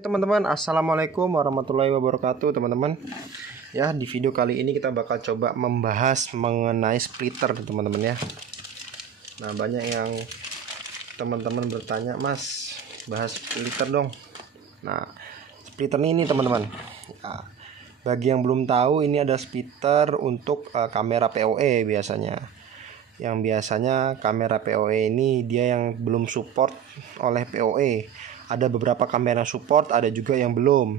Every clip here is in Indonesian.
Teman-teman, assalamualaikum warahmatullahi wabarakatuh, teman-teman. Ya, di video kali ini kita bakal coba membahas mengenai splitter, teman-teman ya. Nah, banyak yang teman-teman bertanya, Mas, bahas splitter dong. Nah, splitter ini teman-teman. Ya, bagi yang belum tahu, ini ada splitter untuk kamera PoE biasanya. Yang biasanya kamera PoE ini dia yang belum support oleh PoE. Ada beberapa kamera support, ada juga yang belum.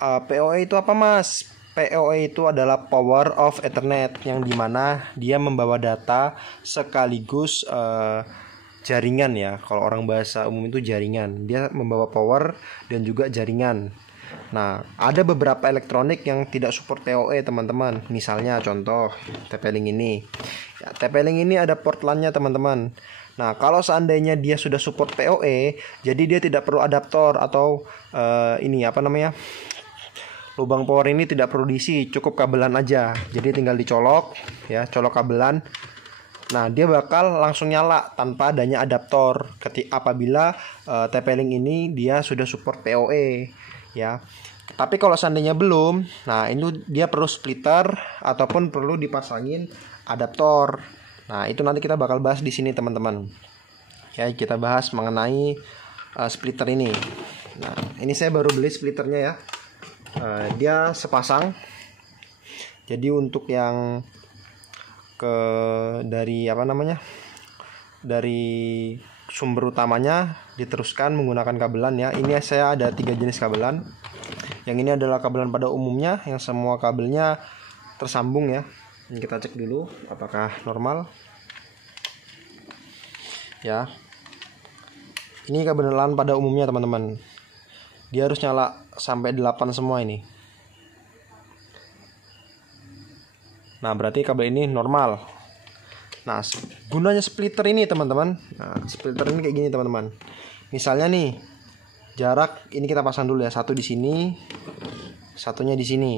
PoE itu apa, Mas? PoE itu adalah Power of Ethernet, yang dimana dia membawa data sekaligus jaringan ya. Kalau orang bahasa umum itu jaringan. Dia membawa power dan juga jaringan. Nah, ada beberapa elektronik yang tidak support PoE, teman-teman. Misalnya contoh TP-Link ini. Ya, TP-Link ini ada port LAN-nya, teman-teman. Nah, kalau seandainya dia sudah support PoE, jadi dia tidak perlu adaptor atau lubang power ini tidak perlu diisi, cukup kabelan aja. Jadi tinggal dicolok, ya, colok kabelan. Nah, dia bakal langsung nyala tanpa adanya adaptor. Apabila TP-Link ini dia sudah support PoE, ya. Tapi kalau seandainya belum, nah ini dia perlu splitter ataupun perlu dipasangin adaptor. Nah, itu nanti kita bakal bahas di sini, teman-teman. Ya, kita bahas mengenai splitter ini. Nah, ini saya baru beli splitternya ya. Dia sepasang. Jadi untuk yang dari sumber utamanya diteruskan menggunakan kabelan ya. Ini saya ada 3 jenis kabelan. Yang ini adalah kabelan pada umumnya, yang semua kabelnya tersambung ya. Ini kita cek dulu apakah normal. Ya. Ini kabelan pada umumnya, teman-teman. Dia harus nyala sampai 8 semua ini. Nah, berarti kabel ini normal. Nah, gunanya splitter ini, teman-teman. Nah, splitter ini kayak gini, teman-teman. Misalnya nih, jarak ini kita pasang dulu ya, satu di sini, satunya di sini.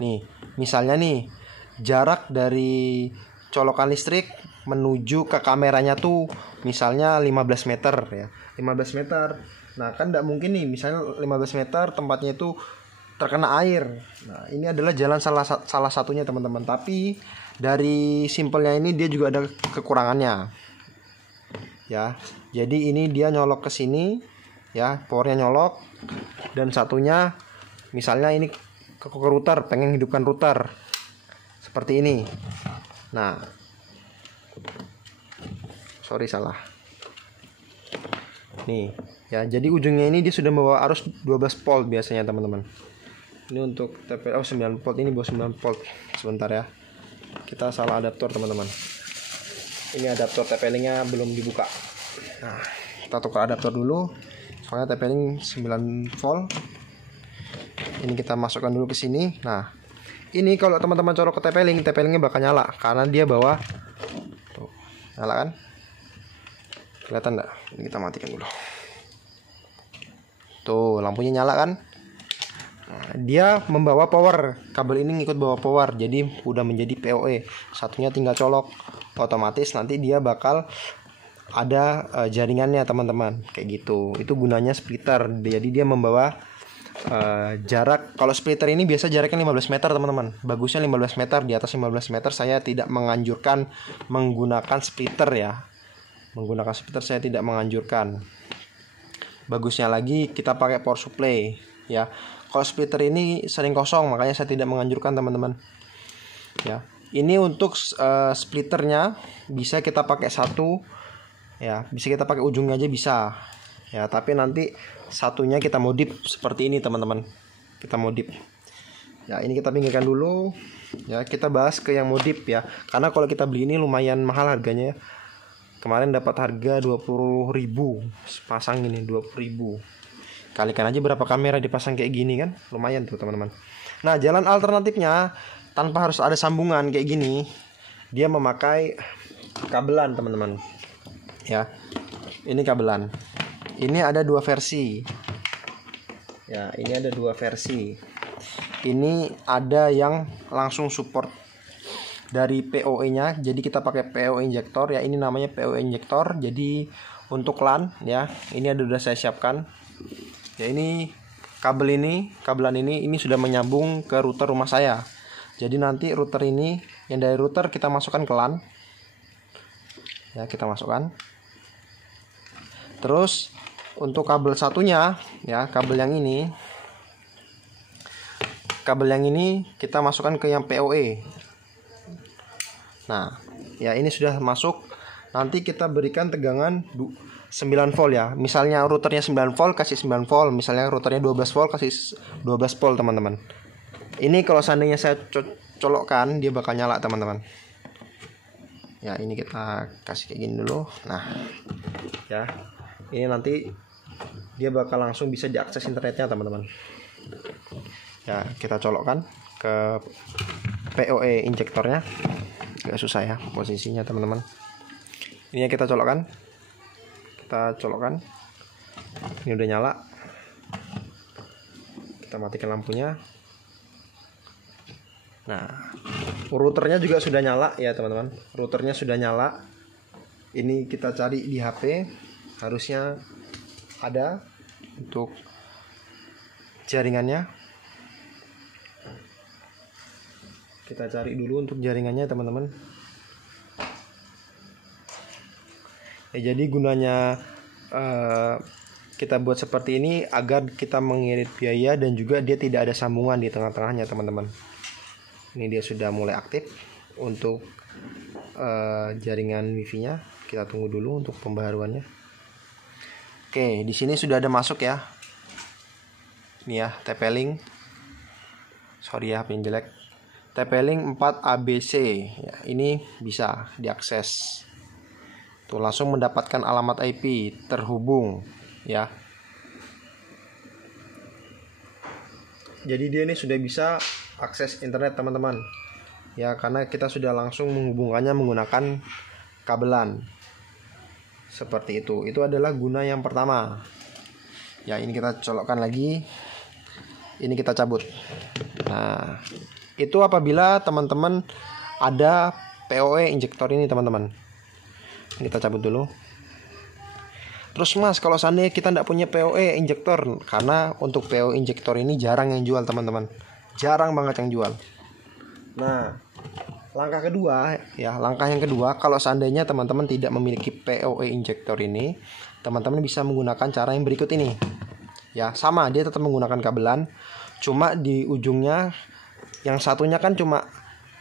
Nih, misalnya nih, jarak dari colokan listrik menuju ke kameranya tuh misalnya 15 meter ya. 15 meter. Nah, kan enggak mungkin nih, misalnya 15 meter tempatnya itu terkena air. Nah, ini adalah jalan salah satunya, teman-teman. Tapi dari simpelnya ini dia juga ada kekurangannya. Ya. Jadi ini dia nyolok ke sini ya, powernya nyolok, dan satunya misalnya ini ke router, pengen hidupkan router seperti ini. Nah, sorry salah. Nih ya, jadi ujungnya ini dia sudah membawa arus 12 volt biasanya, teman-teman. Ini untuk TP 9 volt, ini bawa 9 volt. Sebentar ya, kita salah adaptor, teman-teman. Ini adaptor TP-Link-nya belum dibuka. Nah, kita tukar adaptor dulu. Soalnya TP-Link 9 volt. Ini kita masukkan dulu ke sini. Nah, ini kalau teman-teman colok ke TP-Link, TP-Link-nya bakal nyala karena dia bawa tuh, nyala kan? Kelihatan enggak? Ini kita matikan dulu. Tuh, lampunya nyala kan? Nah, dia membawa power. Kabel ini ngikut bawa power. Jadi udah menjadi PoE. Satunya tinggal colok. Otomatis nanti dia bakal ada jaringannya, teman-teman. Kayak gitu. Itu gunanya splitter. Jadi dia membawa jarak. Kalau splitter ini biasa jaraknya 15 meter, teman-teman. Bagusnya 15 meter. Di atas 15 meter saya tidak menganjurkan menggunakan splitter ya. Menggunakan splitter saya tidak menganjurkan. Bagusnya lagi kita pakai power supply ya. Kalau splitter ini sering kosong, makanya saya tidak menganjurkan, teman-teman. Ya. Ini untuk splitternya bisa kita pakai satu ya, bisa kita pakai ujungnya aja bisa. Ya, tapi nanti satunya kita modif seperti ini, teman-teman. Kita modif. Ya, ini kita pinggirkan dulu. Ya, kita bahas ke yang modif ya. Karena kalau kita beli ini lumayan mahal harganya ya. Kemarin dapat harga 20.000 pasang ini, 20.000. Kalikan aja berapa kamera dipasang kayak gini kan? Lumayan tuh, teman-teman. Nah, jalan alternatifnya tanpa harus ada sambungan kayak gini, dia memakai kabelan, teman-teman. Ya. Ini kabelan. Ini ada 2 versi. Ya, ini ada 2 versi. Ini ada yang langsung support dari PoE-nya. Jadi kita pakai PoE injektor ya, ini namanya PoE injektor. Jadi untuk LAN ya. Ini udah saya siapkan. Ya ini kabelan ini sudah menyambung ke router rumah saya. Jadi nanti router ini yang dari router kita masukkan ke LAN. Ya, kita masukkan. Terus untuk kabel satunya ya, kabel yang ini kita masukkan ke yang PoE. Nah, ya ini sudah masuk. Nanti kita berikan tegangan 9 volt ya. Misalnya routernya 9 volt kasih 9 volt, misalnya routernya 12 volt kasih 12 volt, teman-teman. Ini kalau seandainya saya colokkan dia bakal nyala, teman-teman. Ya, ini kita kasih kayak gini dulu. Nah, ya. Ini nanti dia bakal langsung bisa diakses internetnya, teman-teman. Ya, kita colokkan ke PoE injektornya. Gak susah ya posisinya, teman-teman. Ini yang kita colokkan. Ini udah nyala. Kita matikan lampunya. Nah, routernya juga sudah nyala ya, teman-teman. Routernya sudah nyala. Ini kita cari di HP. Harusnya ada untuk jaringannya. Kita cari dulu untuk jaringannya, teman-teman. Ya, jadi gunanya kita buat seperti ini agar kita mengirit biaya dan juga dia tidak ada sambungan di tengah-tengahnya, teman-teman. Ini dia sudah mulai aktif untuk jaringan wifi-nya. Kita tunggu dulu untuk pembaharuannya. Oke, di sini sudah ada masuk ya. Ini ya, TP-Link. Sorry ya, HP jelek. TP-Link 4 ABC. Ya, ini bisa diakses. Tuh, langsung mendapatkan alamat IP, terhubung ya. Jadi dia ini sudah bisa akses internet, teman-teman. Ya, karena kita sudah langsung menghubungkannya menggunakan kabelan. Seperti itu. Itu adalah guna yang pertama. Ya, ini kita colokkan lagi. Ini kita cabut. Nah, itu apabila teman-teman ada PoE injektor ini, teman-teman. Kita cabut dulu. Terus mas, kalau seandainya kita tidak punya PoE injektor, karena untuk PoE injektor ini jarang yang jual, teman-teman. Jarang banget yang jual. Nah, langkah yang kedua, kalau seandainya teman-teman tidak memiliki PoE injektor ini, teman-teman bisa menggunakan cara yang berikut ini. Ya, sama, dia tetap menggunakan kabelan, cuma di ujungnya yang satunya kan cuma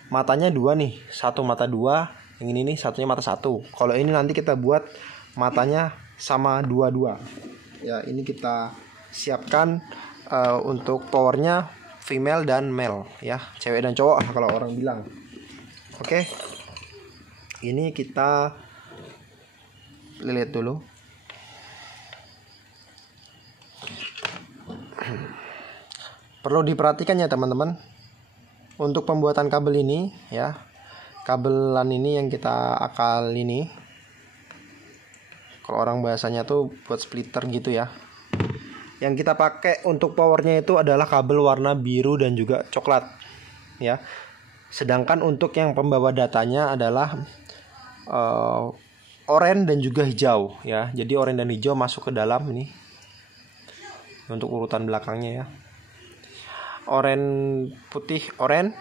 matanya 2 nih, satu mata 2. Yang ini nih satunya mata 1. Kalau ini nanti kita buat matanya sama 2-2. Ya, ini kita siapkan untuk powernya female dan male ya, cewek dan cowok kalau orang bilang. Oke. Ini kita lihat dulu. Perlu diperhatikan ya, teman-teman. Untuk pembuatan kabel ini ya, kabelan ini yang kita akal ini, kalau orang bahasanya tuh buat splitter gitu ya. Yang kita pakai untuk powernya itu adalah kabel warna biru dan juga coklat ya. Sedangkan untuk yang pembawa datanya adalah oranye dan juga hijau ya. Jadi oranye dan hijau masuk ke dalam ini. Untuk urutan belakangnya ya. Oranye putih, oranye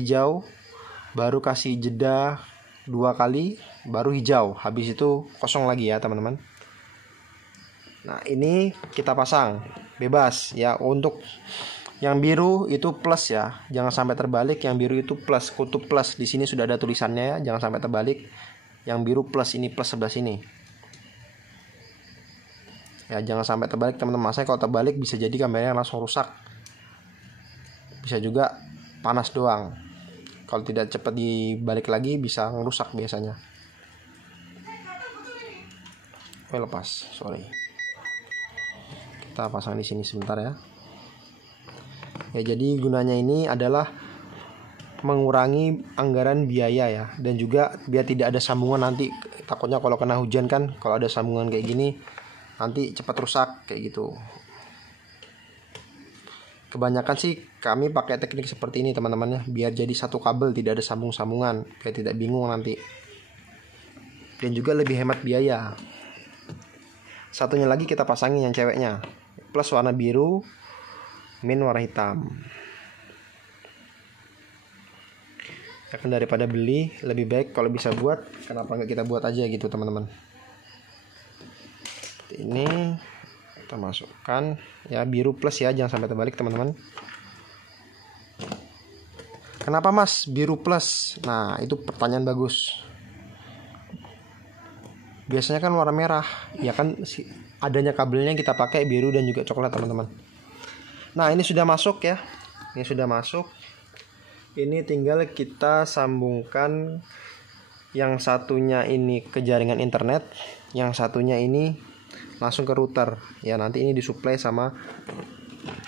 hijau, baru kasih jeda 2 kali, baru hijau. Habis itu kosong lagi ya, teman-teman. Nah, ini kita pasang bebas ya. Untuk yang biru itu plus ya, jangan sampai terbalik. Yang biru itu plus, kutub plus. Di sini sudah ada tulisannya ya, jangan sampai terbalik. Yang biru plus, ini plus sebelah sini. Ya, jangan sampai terbalik, teman-teman. Saya kalau terbalik bisa jadi kameranya langsung rusak. Bisa juga panas doang. Kalau tidak cepat dibalik lagi bisa ngerusak biasanya. Lepas, sorry. Kita pasang di sini sebentar ya. Ya, jadi gunanya ini adalah mengurangi anggaran biaya ya, dan juga biar tidak ada sambungan nanti. Takutnya kalau kena hujan kan, kalau ada sambungan kayak gini nanti cepat rusak kayak gitu. Kebanyakan sih kami pakai teknik seperti ini, teman-teman ya, biar jadi satu kabel, tidak ada sambung-sambungan, biar tidak bingung nanti. dan juga lebih hemat biaya. Satunya lagi kita pasangin yang ceweknya, plus warna biru, min warna hitam. Ya kan, daripada beli lebih baik kalau bisa buat, kenapa nggak kita buat aja gitu teman-teman. Ini kita masukkan ya, biru plus ya, jangan sampai terbalik teman-teman. Kenapa mas biru plus? Nah itu pertanyaan bagus. Biasanya kan warna merah, ya kan, adanya kabelnya kita pakai biru dan juga coklat teman-teman. Nah ini sudah masuk ya, ini sudah masuk. Ini tinggal kita sambungkan yang satunya ini ke jaringan internet, yang satunya ini langsung ke router. Ya nanti ini disuplai sama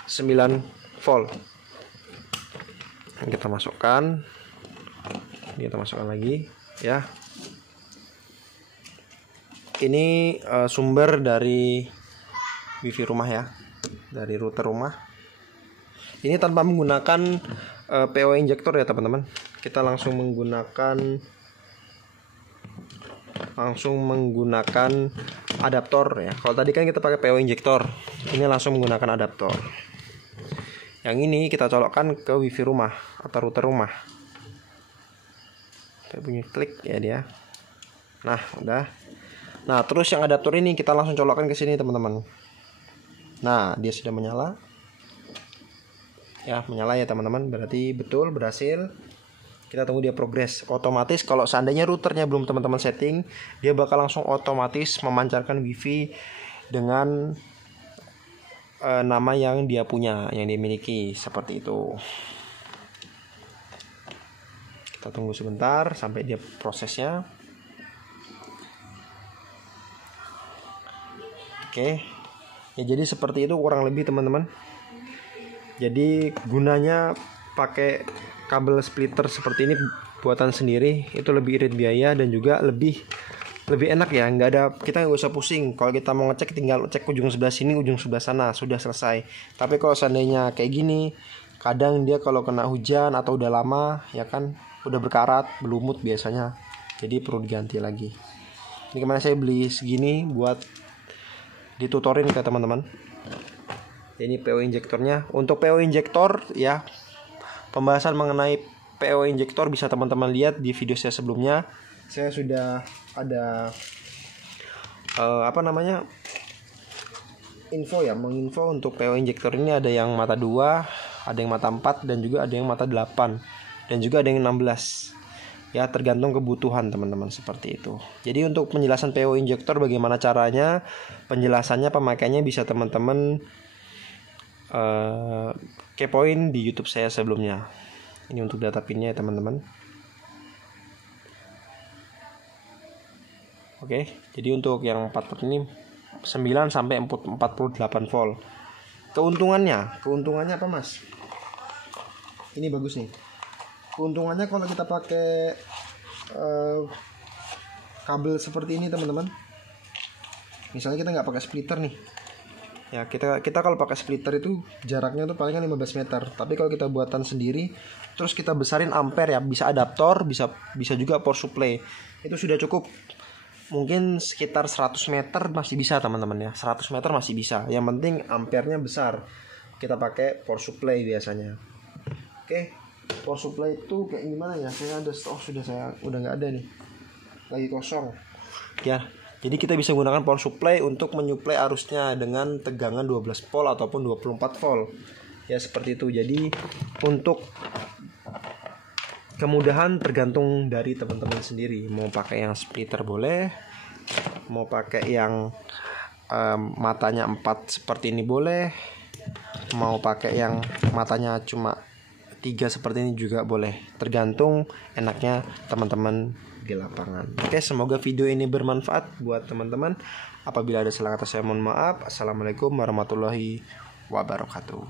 9 volt. Kita masukkan, kita masukkan lagi ya. Ini sumber dari wifi rumah ya, dari router rumah. Ini tanpa menggunakan PO injektor ya teman-teman. Kita langsung menggunakan adaptor ya. Kalau tadi kan kita pakai PO injektor, ini langsung menggunakan adaptor. Yang ini kita colokkan ke wifi rumah atau router rumah. Kayak bunyi klik ya dia. Nah udah. Nah terus yang adaptor ini kita langsung colokkan ke sini teman-teman. Nah dia sudah menyala. Ya menyala ya teman-teman, berarti betul berhasil. Kita tunggu dia progres. Otomatis kalau seandainya routernya belum teman-teman setting, dia bakal langsung otomatis memancarkan wifi dengan nama yang dia punya, yang dia miliki, seperti itu. Kita tunggu sebentar sampai dia prosesnya. Oke ya, jadi seperti itu kurang lebih teman-teman. Jadi gunanya pakai kabel splitter seperti ini buatan sendiri itu lebih irit biaya dan juga lebih enak ya. Kita nggak usah pusing. Kalau kita mau ngecek tinggal cek ujung sebelah sini, ujung sebelah sana, sudah selesai. Tapi kalau seandainya kayak gini, kadang dia kalau kena hujan atau udah lama ya kan, udah berkarat, berlumut biasanya, jadi perlu diganti lagi. Ini kemana saya beli segini buat ditutorin ke teman-teman. Ini PO injektornya. Untuk PO injektor ya, pembahasan mengenai PO injektor bisa teman-teman lihat di video saya sebelumnya. Saya sudah ada menginfo untuk PO injektor ini. Ada yang mata 2, ada yang mata 4, dan juga ada yang mata 8, dan juga ada yang 16. Ya tergantung kebutuhan teman-teman, seperti itu. Jadi untuk penjelasan PO injektor bagaimana caranya, penjelasannya, pemakaiannya bisa teman-teman kepoin di YouTube saya sebelumnya. Ini untuk data pinnya ya teman-teman. Oke, jadi untuk yang 4 volt ini 9 sampai 48 volt. Keuntungannya apa mas? Ini bagus nih. Keuntungannya kalau kita pakai kabel seperti ini teman-teman. Misalnya kita nggak pakai splitter nih. Ya kita kalau pakai splitter itu jaraknya tuh palingan 15 meter. Tapi kalau kita buatan sendiri, terus kita besarin ampere ya, bisa adaptor, bisa juga power supply. Itu sudah cukup. Mungkin sekitar 100 meter masih bisa teman-teman ya. 100 meter masih bisa. Yang penting ampernya besar. Kita pakai power supply biasanya. Oke, power supply itu kayak gimana ya? Saya udah nggak ada nih. Lagi kosong. Ya. Jadi kita bisa gunakan power supply untuk menyuplai arusnya dengan tegangan 12 volt ataupun 24 volt. Ya seperti itu. Jadi untuk kemudahan tergantung dari teman-teman sendiri. Mau pakai yang splitter boleh, mau pakai yang matanya 4 seperti ini boleh, mau pakai yang matanya cuma 3 seperti ini juga boleh. Tergantung enaknya teman-teman di lapangan. Oke, semoga video ini bermanfaat buat teman-teman. Apabila ada salah kata saya mohon maaf. Assalamualaikum warahmatullahi wabarakatuh.